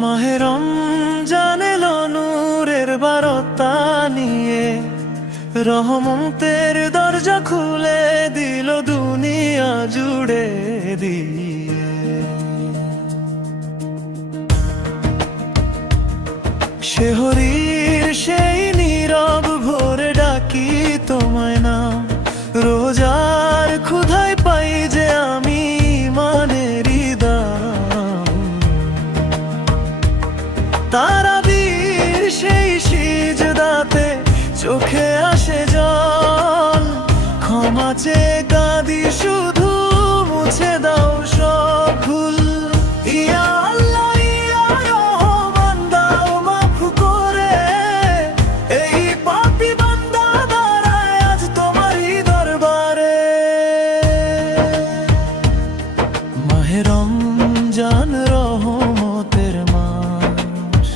মাহে রমজান এলো নূরের বারতা নিয়ে, রহমতের দরজা খুলে দিল দুনিয়া জুড়ে দিয়ে। শেহরির সেই নীরব ভোরে ডাকি তোমায় না, রোজার ক্ষুধায় পাই যে আমি ইমানের দাম। তারাবীর সেই সিজদাতে চোখে আসে জল, ক্ষমা চেয়ে কাঁদি শুধু মুছে দাও সব ভুল। ইয়া আল্লাহ ইয়া রহমান দাও মাফ করে, এই পাপী বান্দা দাঁড়ায় আজ তোমারই দরবারে। মাহে রমজান রহমতের মাস,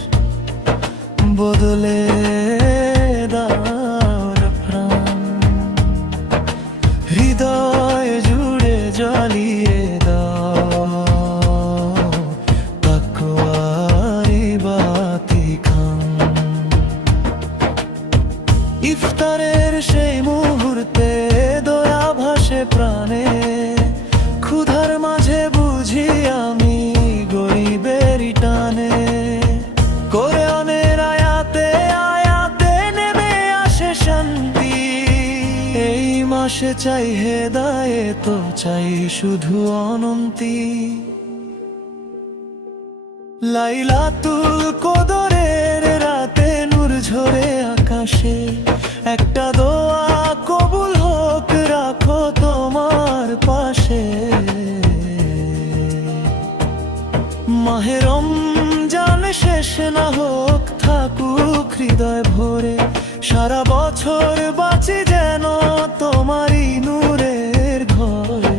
বদলে হৃদয় জুড়ে জ্বালিয়ে দাও তাকওয়ারি বাতি খান। ইফতারের সেই মুহূর্তে দয়া ভাসে প্রাণে, ক্ষুধার মাঝে বুঝি আমি গরিবেরই টানে। কোরআনের আয়াতে আয়াতে নেমে আসে শান্তি, এই মাসে চাই হেদায়েত, চাই শুধু অনন্তি। লাইলাতুল কদরের রাতে নূর ঝরে আকাশে, একটা দোয়া কবুল হোক রাখো তোমার পাশে। মাহে রমজান শেষ না হোক, থাকুক হৃদয় ভরে, সারা বছর বাঁচি যেন তোমারই নূরের ঘরে।